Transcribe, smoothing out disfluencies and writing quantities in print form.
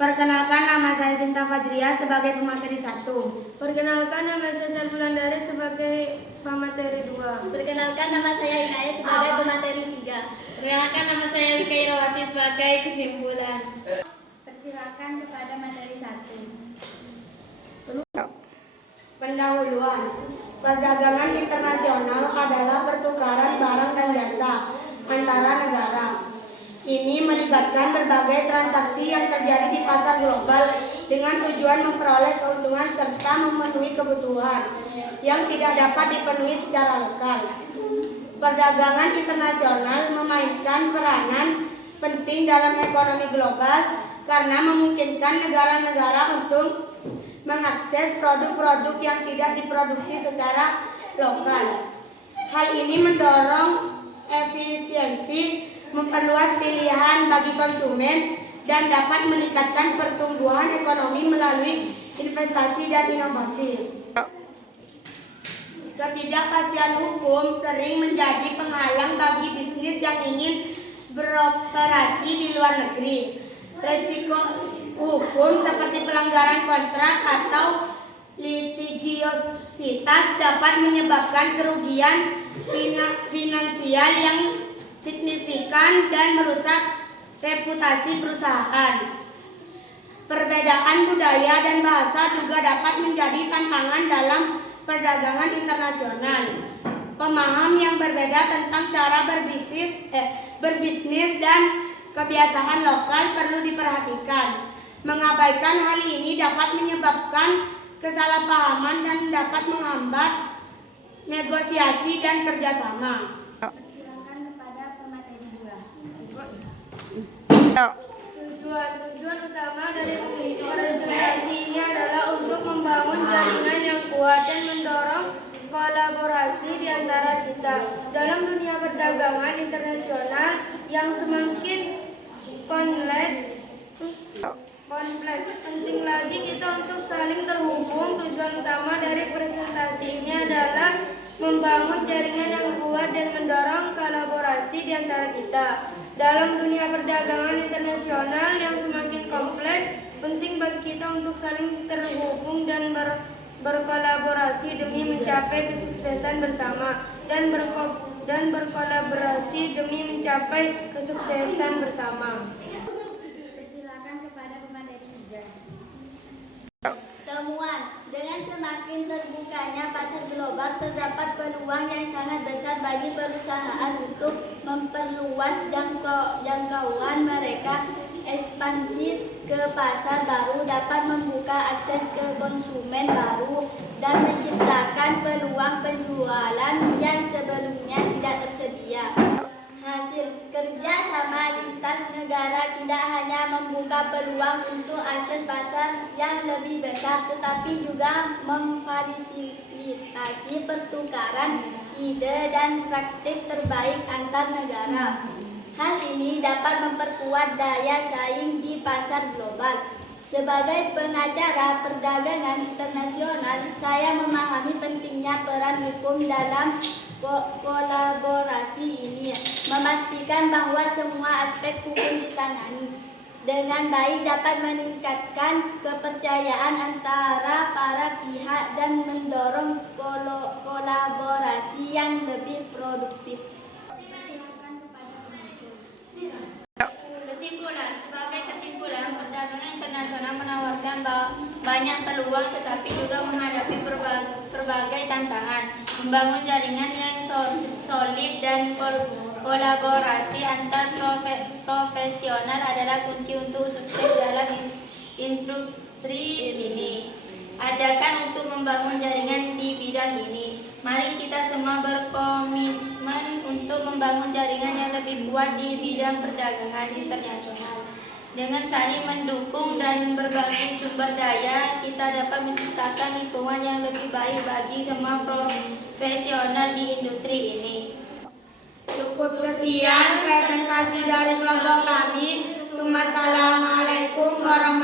Perkenalkan, nama saya Sinta Fajriah sebagai pemateri 1. Perkenalkan, nama saya Sarbulandari sebagai pemateri 2. Perkenalkan, nama saya Inaya sebagai pemateri 3. Perkenalkan, nama saya Wika Irawati sebagai kesimpulan. Persilakan kepada materi 1. Pendahuluan. Perdagangan internasional adalah pertukaran barang dan jasa antara negara. Ini melibatkan berbagai transaksi yang terjadi di pasar global dengan tujuan memperoleh keuntungan serta memenuhi kebutuhan yang tidak dapat dipenuhi secara lokal. Perdagangan internasional memainkan peranan penting dalam ekonomi global karena memungkinkan negara-negara untuk mengakses produk-produk yang tidak diproduksi secara lokal. Hal ini mendorong efisiensi, memperluas pilihan bagi konsumen, dan dapat meningkatkan pertumbuhan ekonomi melalui investasi dan inovasi. Ketidakpastian hukum sering menjadi penghalang bagi bisnis yang ingin beroperasi di luar negeri. Risiko hukum seperti pelanggaran kontrak atau litigiositas dapat menyebabkan kerugian finansial yang signifikan dan merusak reputasi perusahaan. Perbedaan budaya dan bahasa juga dapat menjadi tantangan dalam perdagangan internasional. Pemaham yang berbeda tentang cara berbisnis dan kebiasaan lokal perlu diperhatikan. Mengabaikan hal ini dapat menyebabkan kesalahpahaman dan dapat menghambat negosiasi dan kerjasama. Tujuan utama dari presentasi ini adalah untuk membangun jaringan yang kuat dan mendorong kolaborasi di antara kita dalam dunia perdagangan internasional yang semakin kompleks. Penting lagi kita untuk saling terhubung. Tujuan utama dari presentasi ini adalah membangun jaringan yang kuat dan mendorong kolaborasi di antara kita dalam dunia perdagangan internasional yang semakin kompleks. Penting bagi kita untuk saling terhubung dan berkolaborasi demi mencapai kesuksesan bersama dan berkolaborasi demi mencapai kesuksesan bersama. Persilakan kepada pemateri 3. Temuan. Dengan semakin terbukanya pasar global, terdapat peluang yang sangat besar bagi perusahaan untuk memperluas jangkauan mereka. Ekspansi ke pasar baru dapat membuka akses ke konsumen baru dan menciptakan peluang penjualan yang sebelumnya tidak tersedia. Hasil kerja sama lintas negara tidak hanya membuka peluang untuk akses pasar yang lebih besar, tetapi juga memfasilitasi pertukaran ide dan praktik terbaik antar negara. Hal ini dapat memperkuat daya saing di pasar global. Sebagai pengacara perdagangan internasional, saya memahami pentingnya peran hukum dalam kolaborasi ini, memastikan bahwa semua aspek hukum ditangani dengan baik dapat meningkatkan kepercayaan antara para pihak dan mendorong kolaborasi yang lebih produktif. Sebagai kesimpulan, perdagangan internasional menawarkan banyak peluang tetapi juga menghadapi berbagai tantangan. Membangun jaringan yang solid dan kolaborasi antar profesional adalah kunci untuk sukses dalam industri ini. Ajakan untuk membangun jaringan di bidang ini. Mari kita semua berkomitmen untuk membangun jaringan yang lebih kuat di bidang perdagangan internasional. Dengan saling mendukung dan berbagi sumber daya, kita dapat menciptakan lingkungan yang lebih baik bagi semua profesional di industri ini. Cukup sekian presentasi dari kelompok kami. Assalamualaikum warahmatullahi wabarakatuh.